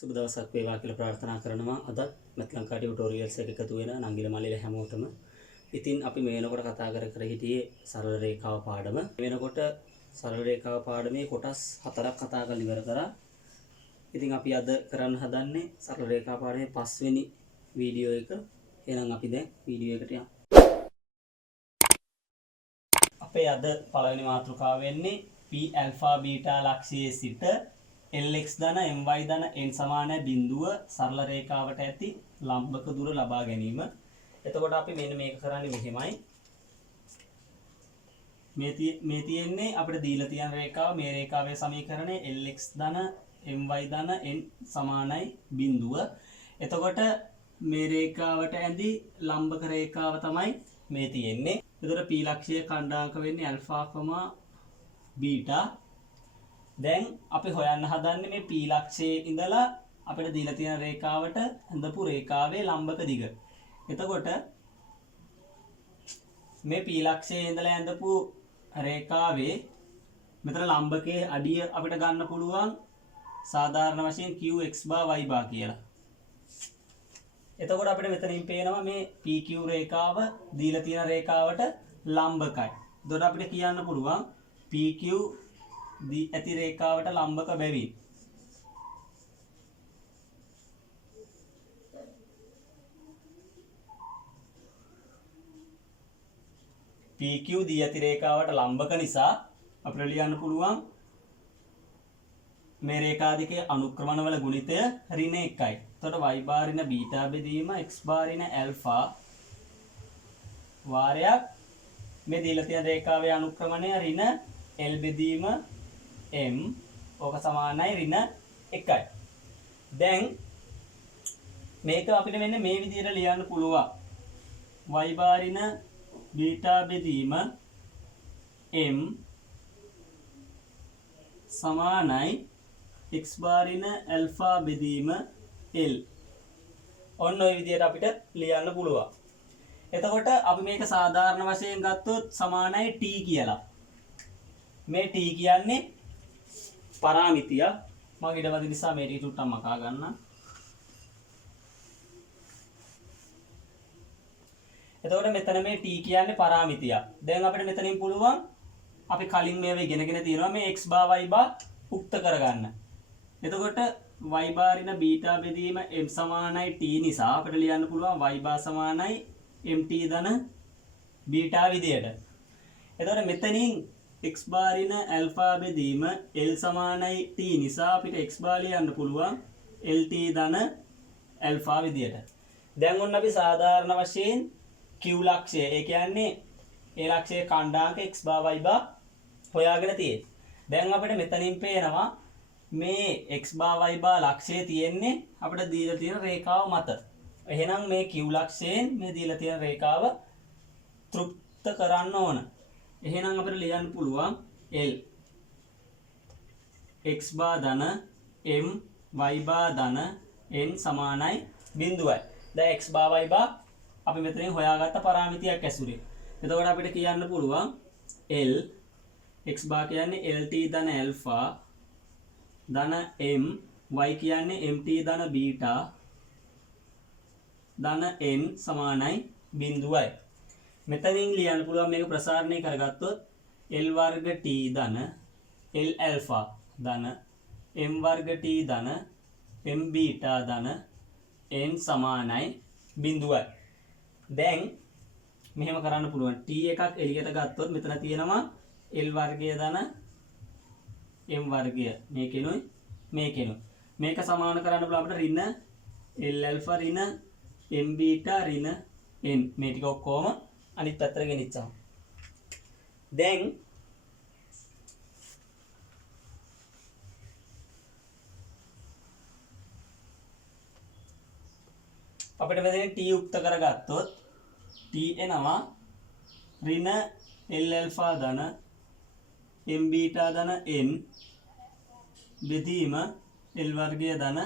සුබ දවසක් වේවා කියලා ප්‍රාර්ථනා කරනවා. අද මෙත් ලංකා ටියුටෝරියල්ස් එක එකතු වෙන නංගිල මල්ලිල හැමෝටම. ඉතින් අපි මේ වෙනකොට කතා කර හිටියේ සරල රේඛාව පාඩම. මේ වෙනකොට සරල රේඛාව පාඩමේ කොටස් 4ක් කතා කරලා ඉවර කරා. ඉතින් අපි අද කරන්න හදන්නේ සරල රේඛාව පාඩමේ 5 වෙනි වීඩියෝ එක. එහෙනම් අපි දැන් වීඩියෝ එකට යමු. අපේ අද පළවෙනි මාතෘකාව වෙන්නේ p alpha beta ලක්ෂයේ සිට Lx ධන my ධන n සමාන බිඳුව සරල රේඛාවට ඇති ලම්බක දුර ලබා ගැනීම. එතකොට අපි මෙන්න මේක කරන්නේ මෙහෙමයි. මේ තියෙන්නේ අපිට දීලා තියෙන රේඛාව, මේ රේඛාවේ සමීකරණය Lx ධන my ධන n සමානයි බිඳුව. එතකොට මේ රේඛාවට ඇඳි ලම්බක රේඛාව තමයි මේ තියෙන්නේ. එතකොට p ලක්ෂයේ ඛණ්ඩාංක වෙන්නේ alpha, beta. දැන් අපි හොයන්න හදන්නේ මේ p ලක්ෂයේ ඉඳලා අපිට දීලා තියෙන රේඛාවට හඳපු රේඛාවේ ලම්බක දිග. එතකොට මේ p ලක්ෂයේ ඉඳලා හඳපු රේඛාවේ මෙතන ලම්බකයේ අඩිය අපිට ගන්න පුළුවන් සාධාරණ වශයෙන් qx bar y bar කියලා. එතකොට අපිට මෙතනින් පේනවා මේ pq රේඛාව දීලා තියෙන රේඛාවට ලම්බකයි. එතකොට අපිට කියන්න පුළුවන් pq දී ඇති රේඛාවට ලම්බක බැවින් PQ දී ඇති රේඛාවට ලම්බක නිසා අපිට ලියන්න පුළුවන් මේ රේඛා දෙකේ අනුක්‍රමණ වල ගුණිතය ඍණ 1යි. එතකොට y bar ඍණ බීටා බෙදීම x bar ඍණ ඇල්ෆා වාරයක් මේ දීලා තියෙන රේඛාවේ අනුක්‍රමණය ඍණ l බෙදීම m ඕක සමානයි ඍණ 1යි. දැන් මේක අපිට මෙන්න මේ විදිහට ලියන්න පුළුවන්. y bar ඍණ බීටා බෙදීම m සමානයි x bar ඍණ ඇල්ෆා බෙදීම l. ඔන්න ඔය විදිහට අපිට ලියන්න පුළුවන්. එතකොට අපි මේක සාධාරණ වශයෙන් ගත්තොත් සමානයි t කියලා. මේ t කියන්නේ පරාමිතිය. මම ඊටවද නිසා මේ ටික චුට්ටක් මකා ගන්න. එතකොට මෙතන මේ t කියන්නේ පරාමිතිය. දැන් අපිට මෙතනින් පුළුවන් අපි කලින් මේවා ඉගෙනගෙන තියෙනවා මේ x bar y bar උක්ත කරගන්න. එතකොට y bar ඍණ බීටා බෙදීම m සමානයි t නිසා අපිට ලියන්න පුළුවන් y bar සමානයි mt ධන බීටා විදියට. එතකොට මෙතනින් x bar ඍණ ඇල්ෆා බෙදීම l සමානයි t නිසා අපිට x bar ලියන්න පුළුවන් lt ධන ඇල්ෆා විදියට. දැන් ඔන්න අපි සාධාරණ වශයෙන් q ලක්ෂය, ඒ කියන්නේ a ලක්ෂයේ ඛණ්ඩාංක x bar y bar හොයාගෙන තියෙන්නේ. දැන් අපිට මෙතනින් පේනවා මේ x bar y bar ලක්ෂයේ තියෙන්නේ අපිට දීලා තියෙන රේඛාව මත. එහෙනම් මේ q ලක්ෂයෙන් මේ දීලා තියෙන රේඛාව තෘප්ත කරන්න ඕන. එහෙනම් අපිට ලියන්න පුළුවන් L x bar ධන m y bar ධන n සමානයි බිඳුවයි. දැන් x bar y bar අපි මෙතනින් හොයාගත්ත පරාමිතියක් ඇසුරේ. එතකොට අපිට කියන්න පුළුවන් L x bar කියන්නේ lt ධන ඇල්ෆා ධන m y කියන්නේ mt ධන බීටා ධන n සමානයි බිඳුවයි. මෙතනින් ලියන්න පුළුවන් මේක ප්‍රසාරණය කරගත්තොත් L වර්ග t ධන L ඇල්ෆා ධන m වර්ග t ධන m බීටා ධන n සමානයි බිඳුවයි. දැන් මෙහෙම කරන්න පුළුවන්. t එකක් එළියට ගත්තොත් මෙතන තියෙනවා L වර්ගය ධන m වර්ගය මේකෙනුයි මේකෙනුයි. මේක සමාන කරන්න පුළුවන් අපිට ඍණ L ඇල්ෆා ඍණ m බීටා ඍණ n මේ ටික ඔක්කොම අනිත් පැත්තට ගෙනිච්චා. දැන් අපිට මෙතන t උක්ත කරගත්තොත් t එනවා ඍණ L ඇල්ෆා ධන m බීටා ධන n බෙදීම L වර්ගය ධන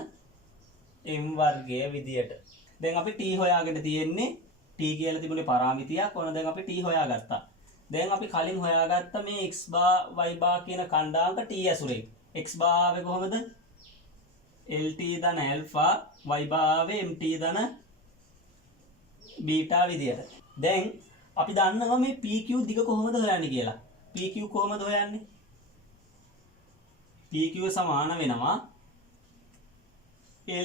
m වර්ගය විදියට. දැන් අපි t හොයාගෙන තියෙන්නේ t කියලා තිබුණේ පරාමිතියක්. ඕන දැන් අපි t හොයාගත්තා. දැන් අපි කලින් හොයාගත්ත මේ x bar y bar කියන ඛණ්ඩාංක t ඇසුරේ. x bar ආවේ කොහොමද? lt ධන ඇල්ෆා y භාගය mt ධන බීටා විදියට. දැන් අපි දන්නවා මේ pq දිග කොහොමද හොයන්නේ කියලා. pq කොහොමද හොයන්නේ? pq සමාන වෙනවා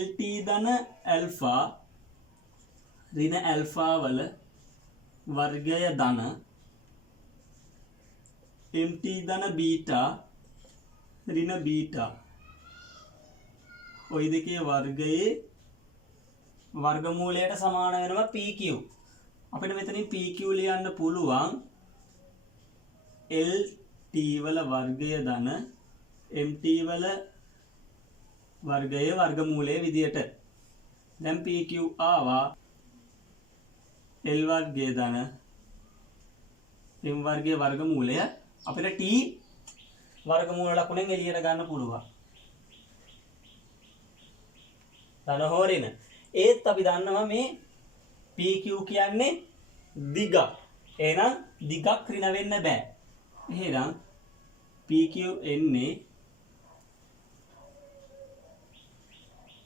lt ධන ඇල්ෆා ඍණ ඇල්ෆා වල වර්ගය ධන mt ධන බීටා ඍණ බීටා ඔය දෙකේ වර්ගයේ වර්ගමූලයට සමාන වෙනවා pq. අපිට මෙතනින් pq ලියන්න පුළුවන් lt වල වර්ගය ධන mt වල වර්ගයේ වර්ගමූලයේ විදියට. දැන් pq ආවා l වර්ගය ධන m වර්ගයේ වර්ගමූලය අපිට t වර්ගමූල ලකුණෙන් එළියට ගන්න පුළුවන්. ධන හෝ ඍණ. ඒත් අපි දන්නවා මේ pq කියන්නේ දිගක්. එහෙනම් දිගක් ඍණ වෙන්න බෑ. එහෙනම් pq එන්නේ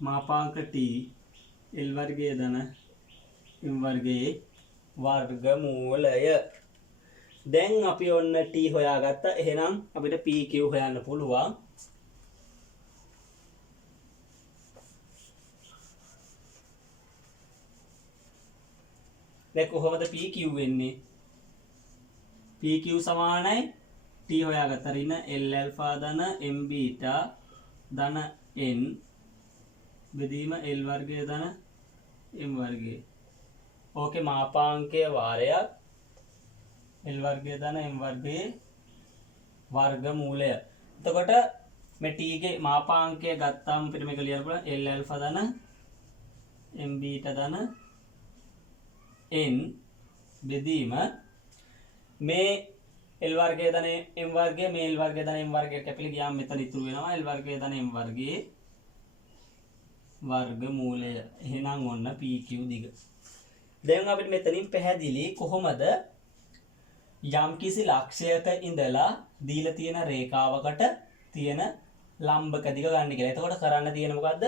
මාපාංක t l වර්ගයේ ධන m වර්ගයේ වර්ගමූලය. දැන් අපි ඔන්න t හොයාගත්තා. එහෙනම් අපිට pq හොයන්න පුළුවන්. දැන් කොහොමද pq වෙන්නේ? pq සමානයි t හොයාගත්ත ඍණ l ඇල්ෆා ධන m බීටා ධන n බෙදීම l වර්ගය ධන m වර්ගය. ඕකේ මාපාංකයේ වාරයක් l වර්ගය ධන m වර්ගයේ වර්ගමූලය. එතකොට මේ t ගේ මාපාංකය ගත්තාම අපිට මේක ලියන්න පුළුවන් l ඇල්ෆා ධන m බීටා ධන n බෙදීම මේ l වර්ගය ධන m වර්ගය මේ l වර්ගය ධන m වර්ගය කැපිලා ගියාම මෙතන ඉතුරු වෙනවා l වර්ගය ධන m වර්ගයේ වර්ගමූලය. එහෙනම් ඔන්න pq දිග. දැන් අපිට මෙතනින් පැහැදිලි කොහොමද යම්කිසි ලක්ෂයක ඉඳලා දීලා තියෙන රේඛාවකට තියෙන ලම්බක දිග ගන්න කියලා. එතකොට කරන්න තියෙන මොකද්ද?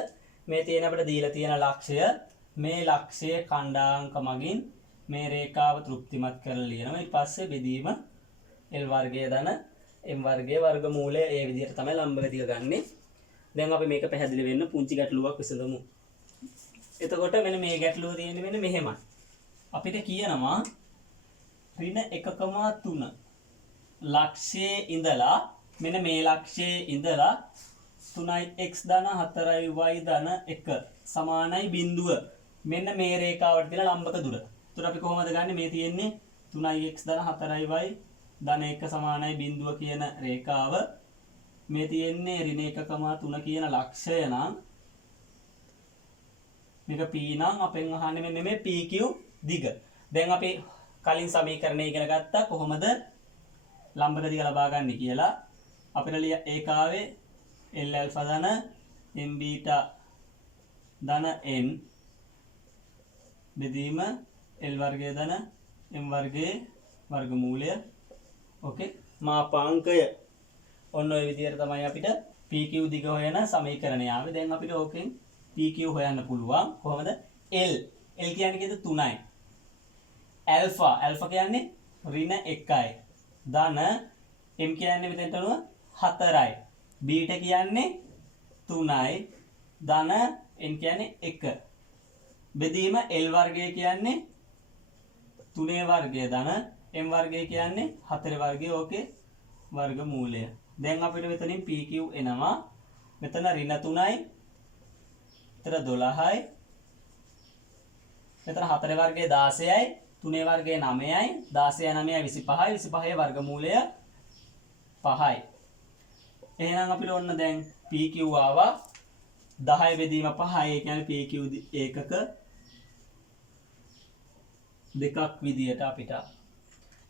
මේ තියෙන අපිට දීලා තියෙන ලක්ෂය මේ ලක්ෂයේ ඛණ්ඩාංක මගින් මේ රේඛාව තෘප්තිමත් කරලා ලියනවා. ඊට පස්සේ බෙදීම l වර්ගය ධන m වර්ගයේ වර්ගමූලය ඒ විදිහට තමයි ලම්බක දිග ගන්නෙ. දැන් අපි මේක පැහැදිලි වෙන්න පුංචි ගැටලුවක් විසඳමු. එතකොට මෙන්න මේ ගැටලුව තියෙන්නේ මෙන්න මෙහෙමයි. අපිට කියනවා ඍණ 1,3 ලක්ෂයේ ඉඳලා මෙන්න මේ ලක්ෂයේ ඉඳලා 3x ධන 4y ධන 1 සමානයි බිඳුව. මෙන්න මේ රේඛාවට තියෙන ලම්බක දුර. එතකොට අපි කොහොමද ගන්නෙ? මේ තියෙන්නේ 3x ධන 4y ධන 1 සමානයි බිඳුව කියන රේඛාව. මේ තියෙන්නේ ඍණ 1,3 කියන ලක්ෂය නම් මේක p නම් අපෙන් අහන්නේ මෙන්න මේ pq දිග. දැන් අපි කලින් සමීකරණය ඉගෙන ගත්තා කොහොමද ලම්බක දිග ලබා ගන්න කියලා. අපිට ඒකාවේ l ඇල්ෆා ධන m බීටා ධන n බෙදීම l වර්ගය ධන m වර්ගයේ වර්ගමූලය. ඕකේ මාපාංකය ඔන්න ඔය විදිහට තමයි අපිට pq දිග හොයන සමීකරණය ආවේ. දැන් අපිට ඕකෙන් pq හොයන්න පුළුවන්. කොහොමද? l කියන්නේ කීයද? 3යි. ඇල්ෆා කියන්නේ ඍණ 1යි. ධන m කියන්නේ මෙතනට අනුව 4යි. බීටා කියන්නේ 3යි. ධන n කියන්නේ 1. බෙදීම l වර්ගය කියන්නේ 3 වර්ගය ධන m වර්ගය කියන්නේ 4 වර්ගය. ඕකේ වර්ගමූලය. දැන් අපිට මෙතනින් pq එනවා. මෙතන ඍණ 3යි. මෙතන 12යි. මෙතන 4 වර්ගයේ 16යි. 3 වර්ගයේ 9යි. 16 9යි 25යි. 25ේ වර්ගමූලය 5යි. එහෙනම් අපිට ඔන්න දැන් pq ආවා 10 බෙදීම 5යි. ඒ කියන්නේ pq ඒකක දෙකක් විදියට අපිට.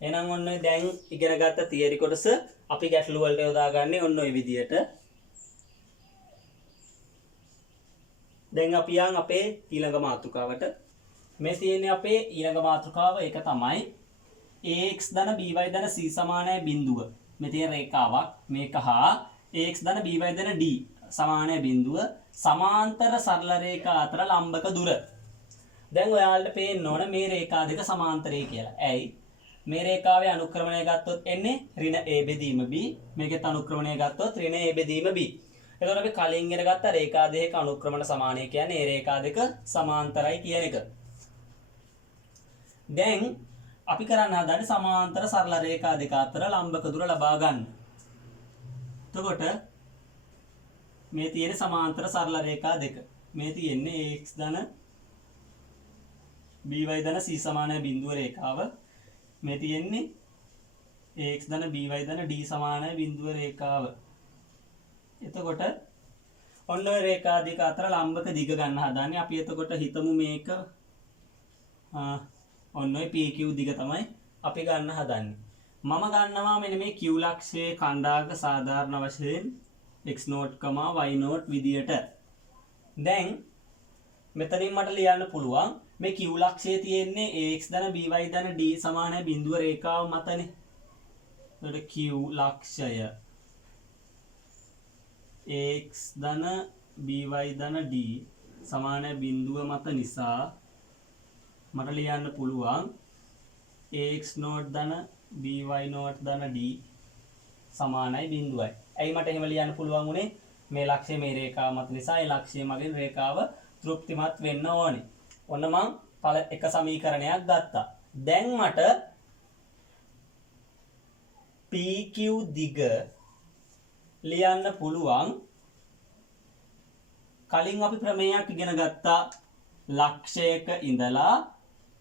එහෙනම් ඔන්න දැන් ඉගෙන ගත්ත තියරි කොටස අපි ගැටළු වලට යොදාගන්නේ ඔන්න ඔය විදියට. දැන් අපි යන් අපේ ඊළඟ මාතෘකාවට. මේ තියෙන්නේ අපේ ඊළඟ මාතෘකාව. ඒක තමයි ax ධන by ධන c සමානයි බිඳුව. මේ තියෙන රේඛාවක් මේක හා ax ධන by ධන d සමානයි බිඳුව සමාන්තර සරල රේඛා අතර ලම්බක දුර. දැන් ඔයාලට පේන්න ඕන මේ රේඛා දෙක සමාන්තරයි කියලා. ඇයි? මේ රේඛාවේ අනුක්‍රමණය ගත්තොත් එන්නේ ඍණ a බෙදීම b. මේකෙත් අනුක්‍රමණය ගත්තොත් ඍණ a බෙදීම b. එතකොට අපි කලින් ඉගෙන ගත්ත රේඛා දෙකක අනුක්‍රමණ සමානයි කියන්නේ මේ රේඛා දෙක සමාන්තරයි කියන එක. දැන් අපි කරන්න හදන්නේ සමාන්තර සරල රේඛා දෙක අතර ලම්බක දුර ලබා ගන්න. එතකොට මේ තියෙන සමාන්තර සරල රේඛා දෙක. මේ තියෙන්නේ ax ධන by ධන c සමානයි බිඳුව රේඛාව. මේ තියෙන්නේ ax ධන by ධන d සමානයි බිඳුව රේඛාව. එතකොට ඔන්න ඔය රේඛා දෙක අතර ලම්බක දිග ගන්න හදන්නේ. අපි එතකොට හිතමු මේක ඔන්න ඔය PQ දිග තමයි අපි ගන්න හදන්නේ. මම ගන්නවා මෙන්න මේ Q ලක්ෂයේ ඛණ්ඩාංක සාධාරණ වශයෙන් x0, y0 විදියට. දැන් මෙතනින් මට ලියන්න පුළුවන් මේ Q ලක්ෂයේ තියෙන්නේ ax ධන by ධන d සමානයි බිඳුව රේඛාව මතනේ. එතකොට Q ලක්ෂය ax ධන by ධන d සමානයි බිඳුව මත නිසා මට ලියන්න පුළුවන් ax0 ධන by0 ධන d සමානයි බිඳුවයි. ඇයි මට එහෙම ලියන්න පුළුවන් උනේ? මේ ලක්ෂය මේ රේඛාව මත නිසා ඒ ලක්ෂය මගින් රේඛාව තෘප්තිමත් වෙන්න ඕනේ. ඔන්න මම එක සමීකරණයක් ගත්තා. දැන් මට PQ දිග ලියන්න පුළුවන්. කලින් අපි ප්‍රමේයයක් ඉගෙන ගත්තා ලක්ෂයක ඉඳලා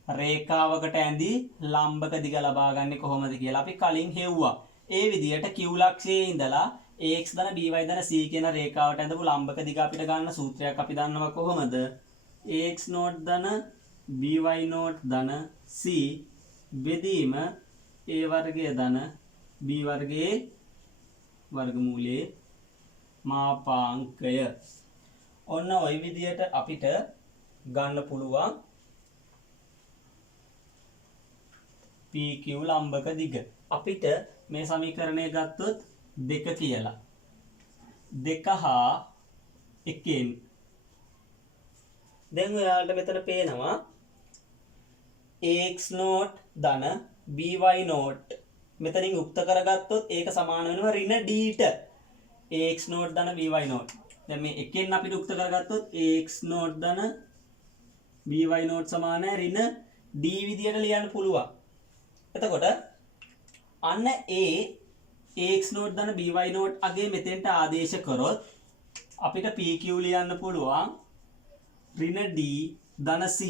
රේඛාවකට ඇඳි ලම්බක දිග ලබා ගන්නේ කොහොමද කියලා අපි කලින් හෙව්වා. ඒ විදිහට Q ලක්ෂයේ ඉඳලා ax ධන by ධන c කියන රේඛාවට ඇඳපු ලම්බක දිග අපිට ගන්න සූත්‍රයක් අපි දන්නවා කොහොමද? ax0 ධන by0 ධන c බෙදීම a වර්ගය ධන b වර්ගයේ වර්ගමූලයේ මාපාංකය. ඔන්න ওই විදිහට අපිට ගන්න පුළුවන් PQ ලම්බක දිග. අපිට මේ සමීකරණය ගත්තොත් 2 කියලා. 2 හා 1න් දැන් ඔයාලට මෙතන පේනවා ax0 ධන by0 මෙතනින් උක්ත කරගත්තොත් ඒක සමාන වෙනවා ඍණ d ට. ax0 ධන by0. දැන් මේ එකෙන් අපිට උක්ත කරගත්තොත් ax0 ධන by0 සමානයි ඍණ d විදියට ලියන්න පුළුවන්. එතකොට අන්න ax0 ධන by0 අගේ මෙතෙන්ට ආදේශ කරොත් අපිට PQ ලියන්න පුළුවන් ඍණ d ධන c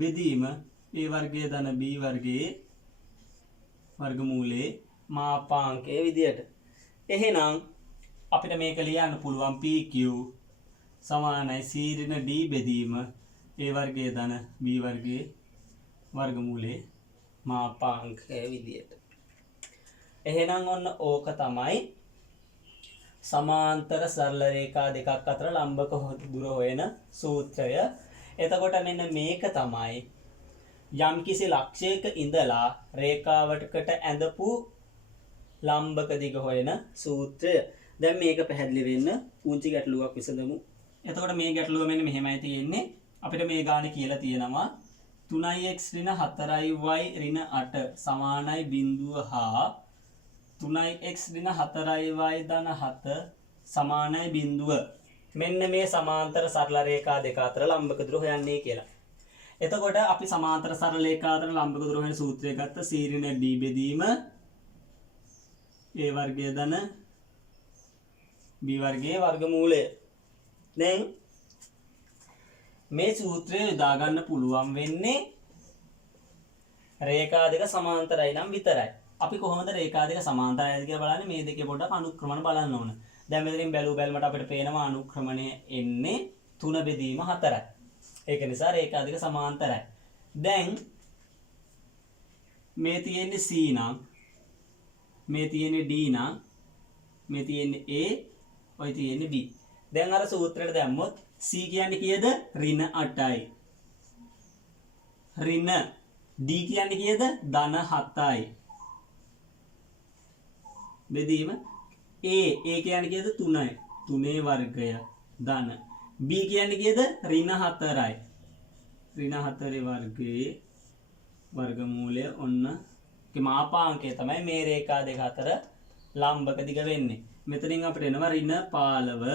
බෙදීම a වර්ගය ධන b වර්ගයේ වර්ගමූලයේ මාපාංකයේ විදියට. එහෙනම් අපිට මේක ලියන්න පුළුවන් PQ සමානයි c ඍණ d බෙදීම a වර්ගය ධන b වර්ගයේ වර්ගමූලයේ මාපාංකයේ විදියට. එහෙනම් ඔන්න ඕක තමයි සමාන්තර සරල රේඛා දෙකක් අතර ලම්බක දුර හොයන සූත්‍රය. එතකොට මෙන්න මේක තමයි යම්කිසි ලක්ෂයක ඉඳලා රේඛාවකට ඇඳපු ලම්බක දිග හොයන සූත්‍රය. දැන් මේක පැහැදිලි වෙන්න පුංචි ගැටලුවක් විසඳමු. එතකොට මේ ගැටලුව මෙන්න මෙහෙමයි තියෙන්නේ. අපිට මේ ගානේ කියලා තියෙනවා 3x ඍණ 4y ඍණ 8 සමානයි බිඳුව හා 3x ඍණ 4y ධන 7 සමානයි බිඳුව. මෙන්න මේ සමාන්තර සරල රේඛා දෙක අතර ලම්බක දුර හොයන්නේ කියලා. එතකොට අපි සමාන්තර සරල රේඛා අතර ලම්බක දුර හොයන සූත්‍රය ගත්ත c ඍණ d බෙදීම a වර්ගය ධන b වර්ගයේ වර්ගමූලය. දැන් මේ සූත්‍රය යොදා ගන්න පුළුවන් වෙන්නේ රේඛා දෙක සමාන්තරයි නම් විතරයි. අපි කොහොමද රේඛා දෙක සමාන්තරයිද කියලා බලන්නේ? මේ දෙකේ පොඩ්ඩක් අනුක්‍රමණ බලන්න ඕන. දැන් මෙතනින් බැලුවම අපිට පේනවා අනුක්‍රමණය එන්නේ 3 බෙදීම 4යි. ඒක නිසා රේඛා දෙක සමාන්තරයි. දැන් මේ තියෙන්නේ C නම්, මේ තියෙන්නේ D නම්, මේ තියෙන්නේ A, ඔය තියෙන්නේ B. දැන් අර සූත්‍රයට දැම්මොත් C කියන්නේ කීයද? ඍණ 8යි. ඍණ D කියන්නේ කීයද? ධන 7යි. බෙදීම A කියන්නේ කීයද? 3යි. 3 වර්ගය ධන b කියන්නේ කීයද ඍණ 4යි ඍණ 4 වර්ගයේ වර්ගමූලය ඔන්න මාපාංකය තමයි මේ රේඛා දෙක අතර ලම්බක දිග වෙන්නේ. මෙතනින් අපිට එනවා ඍණ 15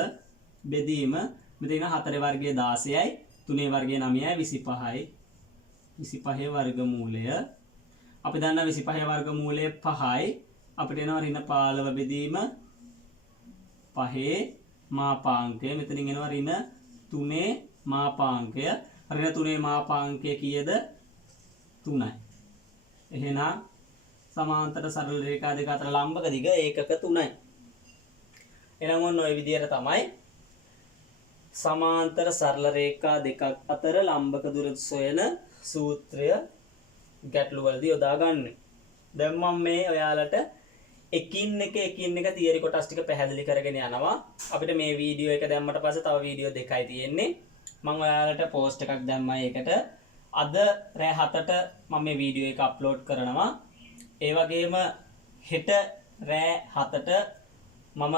බෙදීම මෙතන 4 වර්ගයේ 16යි 3 වර්ගයේ 9යි 25යි 25 වර්ගමූලය අපි දන්නා 25 වර්ගමූලය 5යි අපිට එනවා ඍණ 15 බෙදීම 5 මාපාංකය මෙතනින් එනවා ඍණ 3 මාපාංකය ඍණ 3 මාපාංකය කීයද 3යි. එහෙනම් සමාන්තර සරල රේඛා දෙක අතර ලම්බක දිග ඒකක 3යි. එහෙනම් ඔන්න ඔය විදිහට තමයි සමාන්තර සරල රේඛා දෙකක් අතර ලම්බක දුර සොයන සූත්‍රය ගැටළු වලදී යොදා ගන්න. දැන් මම මේ ඔයාලට එකින් එක තියරි කොටස් ටික පැහැදිලි කරගෙන යනවා. අපිට මේ වීඩියෝ එක දැම්මට පස්සේ තව වීඩියෝ දෙකයි තියෙන්නේ. මම ඔයාලට පෝස්ට් එකක් දැම්මා ඒකට. අද රෑ 7ට මම මේ වීඩියෝ එක අප්ලෝඩ් කරනවා. ඒ වගේම හෙට රෑ 7ට මම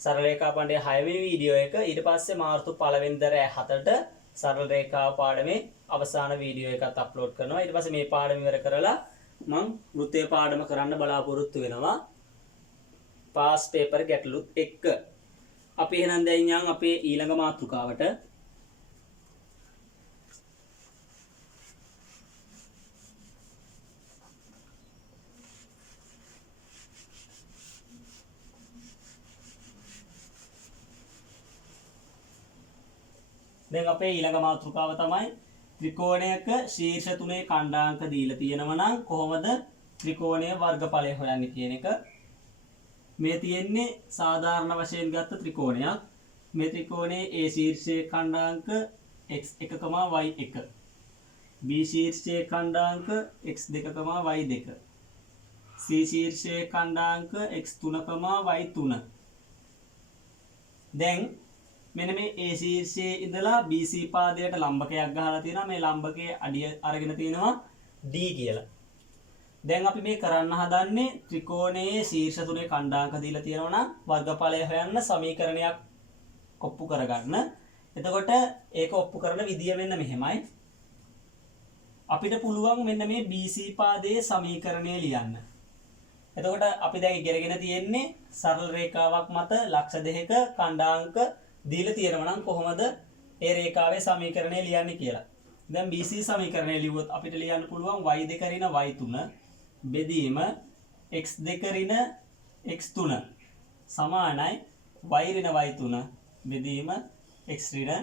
සරල රේඛා පණ්ඩේ 6 වෙනි වීඩියෝ එක ඊට පස්සේ මාර්තු 1 වෙනිදා රෑ 7ට සරල රේඛා පාඩමේ අවසාන වීඩියෝ එකත් අප්ලෝඩ් කරනවා. ඊට පස්සේ මේ පාඩම ඉවර කරලා මම වෘත්තය පාඩම කරන්න බලාපොරොත්තු වෙනවා. පාස් පේපර් ගැටලුත් එක්ක. අපි එහෙනම් දැන් යන් අපේ ඊළඟ මාතෘකාවට. දැන් අපේ ඊළඟ මාතෘකාව තමයි ත්‍රිකෝණයක ශීර්ෂ තුනේ ඛණ්ඩාංක දීලා තියෙනවා නම් කොහොමද ත්‍රිකෝණයේ වර්ගඵලය හොයන්නේ කියන එක. මේ තියෙන්නේ සාධාරණ වශයෙන් ගත්ත ත්‍රිකෝණයක්. මේ ත්‍රිකෝණයේ A ශීර්ෂයේ ඛණ්ඩාංක x1, y1, B ශීර්ෂයේ ඛණ්ඩාංක x2, y2, C ශීර්ෂයේ ඛණ්ඩාංක x3, y3. දැන් මෙන්න මේ A ශීර්ෂයේ ඉඳලා BC පාදයට ලම්බකයක් ගහලා තියෙනවා. මේ ලම්බකයේ අඩිය අරගෙන තියෙනවා D කියලා. දැන් අපි මේ කරන්න හදන්නේ ත්‍රිකෝණයේ ශීර්ෂ තුනේ ඛණ්ඩාංක දීලා තියෙනවා නම් වර්ගඵලය හොයන්න සමීකරණයක් ඔප්පු කරගන්න. එතකොට ඒක ඔප්පු කරන විදිය මෙන්න මෙහෙමයි. අපිට පුළුවන් මෙන්න මේ BC පාදයේ සමීකරණය ලියන්න. එතකොට අපි දැන් ඉගෙනගෙන තියෙන්නේ සරල රේඛාවක් මත ලක්ෂ දෙකක ඛණ්ඩාංක දීලා තියෙනවා නම් කොහොමද ඒ රේඛාවේ සමීකරණය ලියන්නේ කියලා. දැන් BC සමීකරණය ලිව්වොත් අපිට ලියන්න පුළුවන් y2 ඍණ y3 බෙදීම x2 ඍණ x3 සමානයි y ඍණ y3 බෙදීම x ඍණ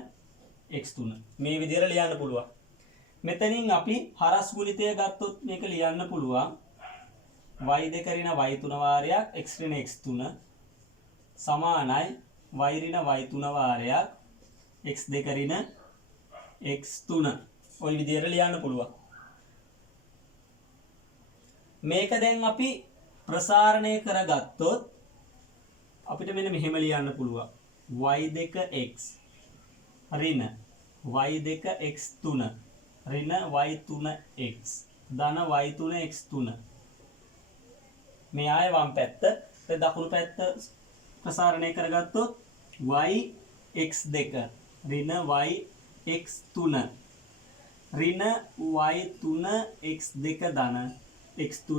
x3. මේ විදිහට ලියන්න පුළුවන්. මෙතනින් අපි හරස් ගුණිතය ගත්තොත් මේක ලියන්න පුළුවන් y2 ඍණ y3 වාරයක් x ඍණ x3 සමානයි y ඍණ y3 වාරයක් x2 ඍණ x3. ওই විදිහට ලියන්න පුළුවන්. මේක දැන් අපි ප්‍රසාරණය කරගත්තොත් අපිට මෙන්න මෙහෙම ලියන්න පුළුවන් y2x ඍණ y2x3 ඍණ y3x ධන y3x3. මේ ආයේ වම් පැත්ත දකුණු පැත්ත ප්‍රසාරණය කරගත්තොත් yx2 ඍණ yx3 ඍණ y3x2 ධන x3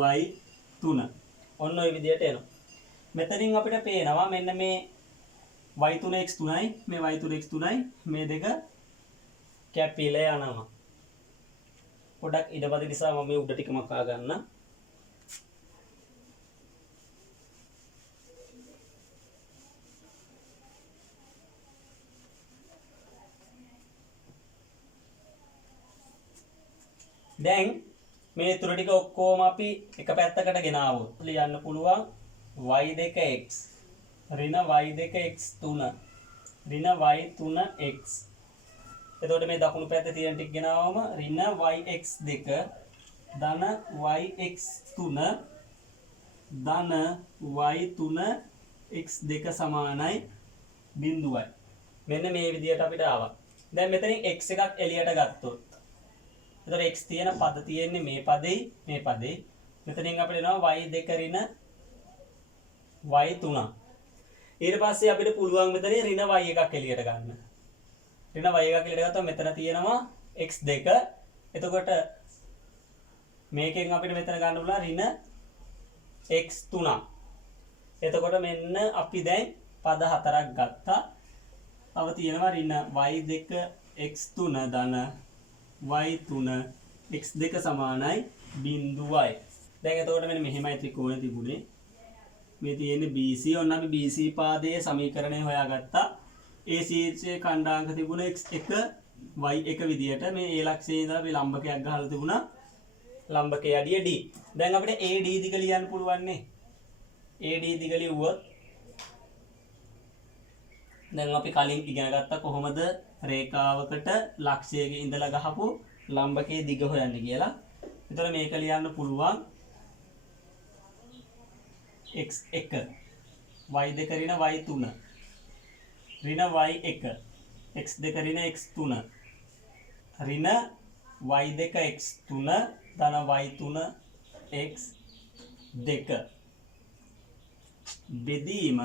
y3. ඔන්න ඔය විදිහට එනවා. මෙතනින් අපිට පේනවා මෙන්න මේ y3x3යි මේ y3x3යි මේ දෙක කැපිලා යනවා. පොඩක් ඉඩපද නිසා මම මේ උඩ ටික මකා ගන්න. දැන් මේ තුර ටික ඔක්කොම අපි එක පැත්තකට ගෙනාවොත් ලියන්න පුළුවන් y2x ඍණ y2x3 ඍණ y3x. එතකොට මේ දකුණු පැත්තේ තියෙන ටික ගෙනාවම ඍණ yx2 ධන yx3 ධන y3x2 සමානයි 0යි. මෙන්න මේ විදිහට අපිට ආවා. දැන් මෙතනින් x එකක් එළියට ගත්තොත් එතකොට x තියෙන පද තියෙන්නේ මේ පදෙයි මේ පදෙයි. මෙතනින් අපිට එනවා y2 ඍණ y3. ඊට පස්සේ අපිට පුළුවන් මෙතන ඍණ y එකක් එළියට ගන්න. ඍණ y එකක් එළියට ගත්තාම මෙතන තියෙනවා x2. එතකොට මේකෙන් අපිට මෙතන ගන්න පුළුවන් ඍණ x3. එතකොට මෙන්න අපි දැන් පද 4ක් ගත්තා. තව තියෙනවා ඍණ y2 x3 ධන y3 x2 සමානයි 0යි. දැන් එතකොට මෙන්න මෙහෙමයි ත්‍රිකෝණය තිබුණේ. මේ තියෙන්නේ BC. ඔන්න අපි BC පාදයේ සමීකරණය හොයාගත්තා. ඒ ශීර්ෂයේ ඛණ්ඩාංක තිබුණ x1 y1 විදියට මේ A ලක්ෂයේ ඉඳලා අපි ලම්බකයක් ගහලා තිබුණා. ලම්බකයේ අඩිය D. දැන් අපිට AD දිග ලියන්න පුළුවන් නේ. AD දිග ලියුවොත් දැන් අපි කලින් ඉගෙන ගත්තා කොහොමද රේඛාවකට ලක්ෂයක ඉඳලා ගහපු ලම්බකයේ දිග හොයන්නේ කියලා. එතකොට මේක ලියන්න පුළුවන් x1 y2 ඍණ y3 ඍණ y1 x2 ඍණ x3 ඍණ y2 x3 ධන y3 x2 බෙදීම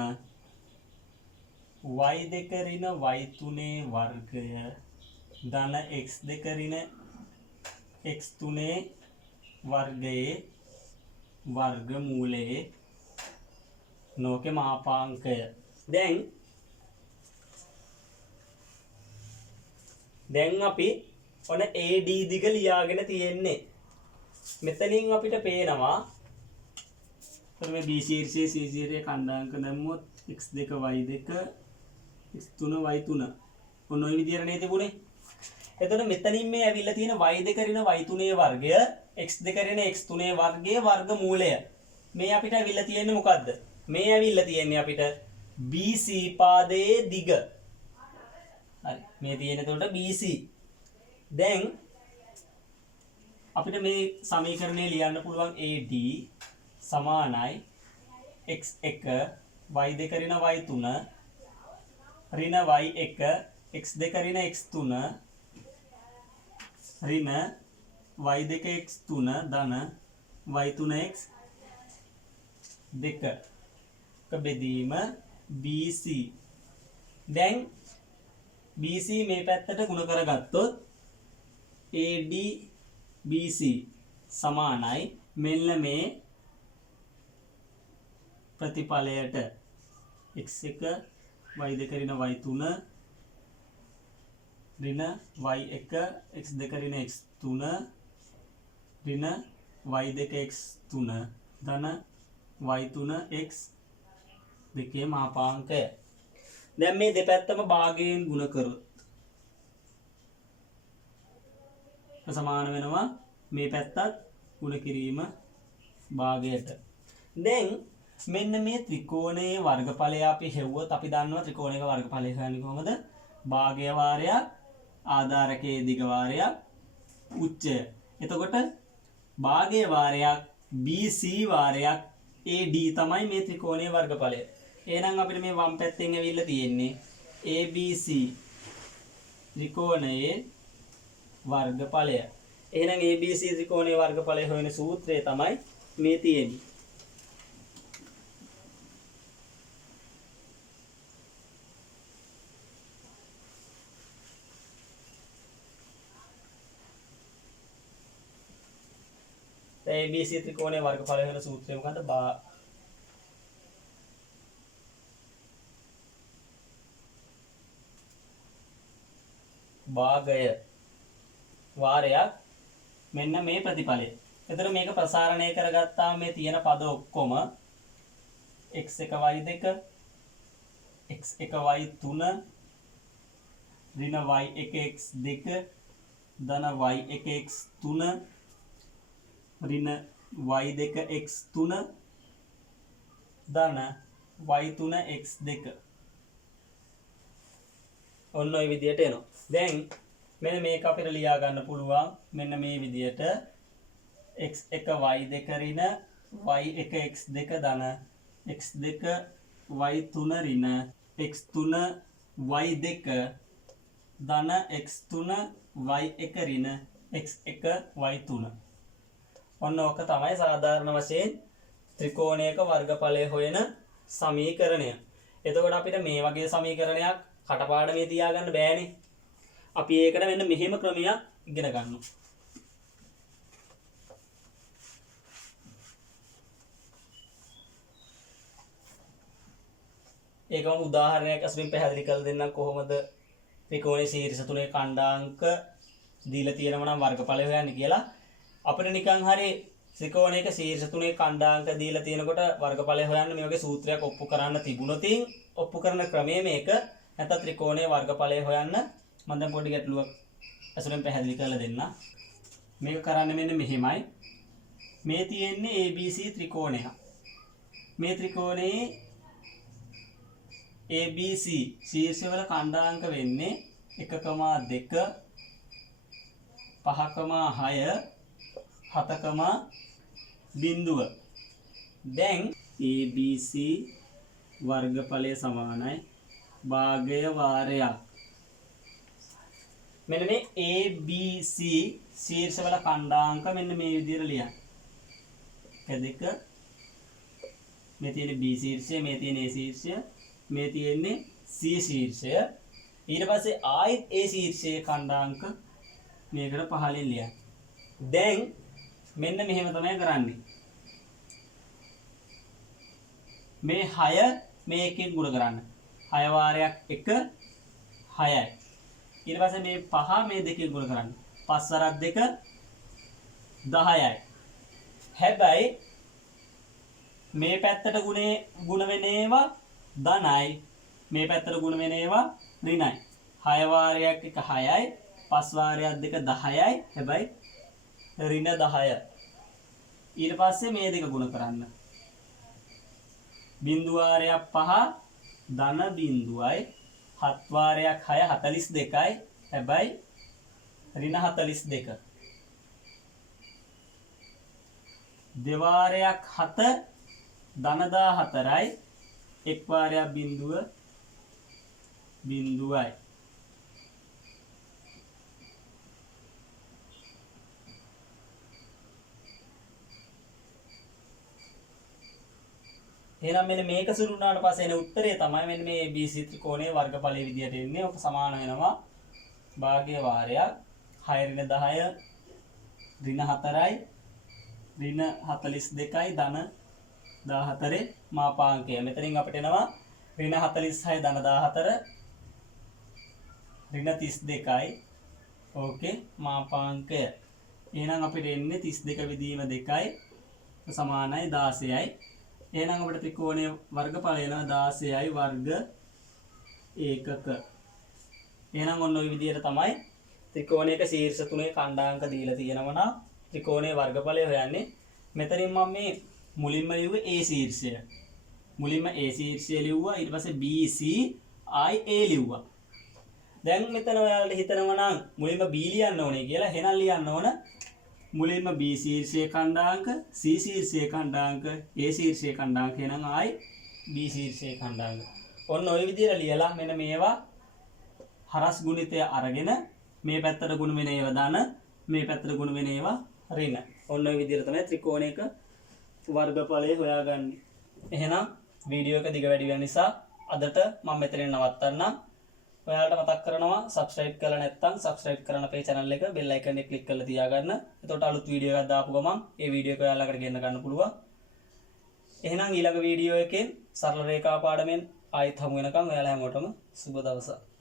y2 ඍණ y3 වර්ගය ධන x2 ඍණ x3 වර්ගයේ වර්ගමූලයේ නෝකේ මාපාංකය. දැන් අපි ඔන්න AD දිග ලියාගෙන තියෙන්නේ. මෙතනින් අපිට පේනවා මේ B ශීර්ෂයේ C ශීර්ෂයේ ඛණ්ඩාංක දැම්මොත් x2 y2 x3 y3 ඔන්න ඔය විදිහට නේද තිබුණේ. එතකොට මෙතනින් මේ ඇවිල්ලා තියෙන y2 ඍණ y3 වර්ගය x2 ඍණ x3 වර්ගයේ වර්ගමූලය. මේ අපිට ඇවිල්ලා තියෙන්නේ මොකද්ද? මේ ඇවිල්ලා තියෙන්නේ අපිට BC පාදයේ දිග. හරි. මේ තියෙන එතකොට BC. දැන් අපිට මේ සමීකරණය ලියන්න පුළුවන් AD සමානයි x1 y2 ඍණ y3 ඍණ y1 x2 ඍණ x3 ඍණ y2 x3 ධන y3 x2 බෙදීම BC. දැන් BC මේ පැත්තට ගුණ කරගත්තොත් AD BC සමානයි මෙන්න මේ ප්‍රතිඵලයට x1 y2 ඍණ y3 ඍණ y1 x2 ඍණ x3 ඍණ y2 x3 ධන y3 x2 මාපාංකය. දැන් මේ දෙපැත්තම භාගයෙන් ගුණ කරොත් සමාන වෙනවා මේ පැත්තත් ගුණ කිරීම භාගයට. දැන් මෙන්න මේ ත්‍රිකෝණයේ වර්ගඵලය අපි හෙව්වොත් අපි දන්නවා ත්‍රිකෝණයක වර්ගඵලය හොයන්නේ කොහොමද? භාගය වාරයක් ආධාරකයේ දිග වාරයක් උච්චය. එතකොට භාගය වාරයක් BC වාරයක් AD තමයි මේ ත්‍රිකෝණයේ වර්ගඵලය. එහෙනම් අපිට මේ වම් පැත්තෙන් ඇවිල්ලා තියෙන්නේ ABC ත්‍රිකෝණයේ වර්ගඵලය. එහෙනම් ABC ත්‍රිකෝණයේ වර්ගඵලය හොයන සූත්‍රය තමයි මේ තියෙන්නේ. ABC ත්‍රිකෝණයේ වර්ගඵලය හොයන සූත්‍රය මොකද්ද? භාගය වාරයක් මෙන්න මේ ප්‍රතිඵලය. එතකොට මේක ප්‍රසාරණය කරගත්තාම මේ තියෙන පද ඔක්කොම x1 y2 x1 y3 ඍණ y1 x2 ධන y1 x3 ඍණ y2 x3 ධන y3 x2 ඔන්න ඔය විදියට එනවා. දැන් මෙන්න මේක අපිට ලියා ගන්න පුළුවන් මෙන්න මේ විදියට x1 y2 ඍණ y1 x2 ධන x2 y3 ඍණ x3 y2 ධන x3 y1 ඍණ x1 y3. ඔන්න ඕක තමයි සාධාරණ වශයෙන් ත්‍රිකෝණයක වර්ගඵලය හොයන සමීකරණය. එතකොට අපිට මේ වගේ සමීකරණයක් කටපාඩමේ තියාගන්න බෑනේ. අපි ඒකට මෙන්න මෙහෙම ක්‍රමයක් ඉගෙන ගන්නවා. ඒකම උදාහරණයක් අස්මින් පැහැදිලි කරලා දෙන්නම් කොහොමද ත්‍රිකෝණයේ ශීර්ෂ තුනේ ඛණ්ඩාංක දීලා තියෙනවා නම් වර්ගඵලය හොයන්නේ කියලා. අපිට නිකන් හරි ත්‍රිකෝණයක ශීර්ෂ තුනේ ඛණ්ඩාංක දීලා තියෙනකොට වර්ගඵලය හොයන්න මේ වගේ සූත්‍රයක් ඔප්පු කරන්න තිබුණොතින් ඔප්පු කරන ක්‍රමය මේක. නැත්නම් ත්‍රිකෝණයේ වර්ගඵලය හොයන්න මම දැන් පොඩි ගැටලුවක් අසුරෙන් පැහැදිලි කරලා දෙන්න. මේක කරන්නේ මෙන්න මෙහෙමයි. මේ තියෙන්නේ ABC ත්‍රිකෝණය. මේ ත්‍රිකෝණයේ ABC ශීර්ෂවල ඛණ්ඩාංක වෙන්නේ 1,2 5,6 7,0. දැන් ABC වර්ගඵලය සමානයි භාගය වාරයක්. මෙන්න මේ ABC ශීර්ෂවල ඛණ්ඩාංක මෙන්න මේ විදිහට ලියන්න. 1 මේ තියෙන්නේ B ශීර්ෂය, මේ තියෙන්නේ A ශීර්ෂය, මේ තියෙන්නේ C ශීර්ෂය. ඊට පස්සේ ආයෙත් A ශීර්ෂයේ ඛණ්ඩාංක මේකට පහලින් ලියන්න. දැන් මෙන්න මෙහෙම තමයි කරන්නේ. මේ 6 මේ එකෙන් ගුණ කරන්න. 6 වාරයක් 1 6යි. ඊට පස්සේ මේ 5 මේ දෙකෙන් ගුණ කරන්න. 5 වරක් 2 10යි. හැබැයි මේ පැත්තට ගුණ වෙන ඒවා ධනයි. මේ පැත්තට ගුණ වෙන ඒවා ඍණයි. 6 වාරයක් 1 6යි. 5 වාරයක් 2 10යි. හැබැයි ඍණ 10. ඊට පස්සේ මේ දෙක ගුණ කරන්න. බිංදු වාරයක් 5 ධන බිංදුවයි. 7 වාරයක් 6 42යි. හැබැයි ඍණ 42. දෙවාරයක් 7 ධන 14යි. එක් වාරයක් බිංදුව බිංදුවයි. එහෙනම් මෙන්න මේක සුළු වුණාට පස්සේ එන උත්තරේ තමයි මෙන්න මේ ABC ත්‍රිකෝණයේ වර්ගඵලයේ විදියට එන්නේ. ඔක සමාන වෙනවා භාග්‍ය වාරයක් 6 ඍණ 10 ඍණ 4යි ඍණ 42යි ධන 14 මාපාංකය. මෙතනින් අපිට එනවා ඍණ 46 ධන 14 ඍණ 32යි. ඕකේ මාපාංකය. එහෙනම් අපිට එන්නේ 32 විදීම 2යි සමානයි 16යි. එහෙනම් අපිට ත්‍රිකෝණයේ වර්ගඵලය එනවා 16යි වර්ග ඒකක. එහෙනම් ඔන්න ඔය විදිහට තමයි ත්‍රිකෝණයක ශීර්ෂ තුනේ ඛණ්ඩාංක දීලා තියෙනවා නම් ත්‍රිකෝණයේ වර්ගඵලය හොයන්නේ. මෙතනින් මම මේ මුලින්ම ලිව්වේ A ශීර්ෂය. මුලින්ම A ශීර්ෂය ලිව්වා. ඊට පස්සේ B C I A ලිව්වා. දැන් මෙතන ඔයාලට හිතනවා නම් මුලින්ම B ලියන්න ඕනේ කියලා. එහෙනම් ලියන්න ඕන මුලින්ම B ශීර්ෂයේ ඛණ්ඩාංක, C ශීර්ෂයේ ඛණ්ඩාංක, A ශීර්ෂයේ ඛණ්ඩාංක. එහෙනම් ආයි B ශීර්ෂයේ ඛණ්ඩාංක. ඔන්න ඔය විදිහට ලියලා මෙන්න මේවා හරස් ගුණිතය අරගෙන මේ පැත්තට ගුණ වෙන ඒවා ධන, මේ පැත්තට ගුණ වෙන ඒවා ඍණ. ඔන්න ඔය විදිහට තමයි ත්‍රිකෝණයක වර්ගඵලය හොයාගන්නේ. එහෙනම් වීඩියෝ එක දිග වැඩි වෙන නිසා අදට මම මෙතනින් නවත්තන්නම්. ඔයාලට මතක් කරනවා subscribe කරලා නැත්නම් subscribe කරන්න අපේ channel එක bell icon එක click කරලා තියාගන්න. එතකොට අලුත් වීඩියෝ එකක් දාපු ගමන් ඒ වීඩියෝ එක ඔයාලකට ගෙන්න ගන්න පුළුවන්. එහෙනම් ඊළඟ වීඩියෝ එකෙන් සරල රේඛා පාඩමෙන් ආයෙත් හමු වෙනකම් ඔයාලා හැමෝටම සුබ දවසක්.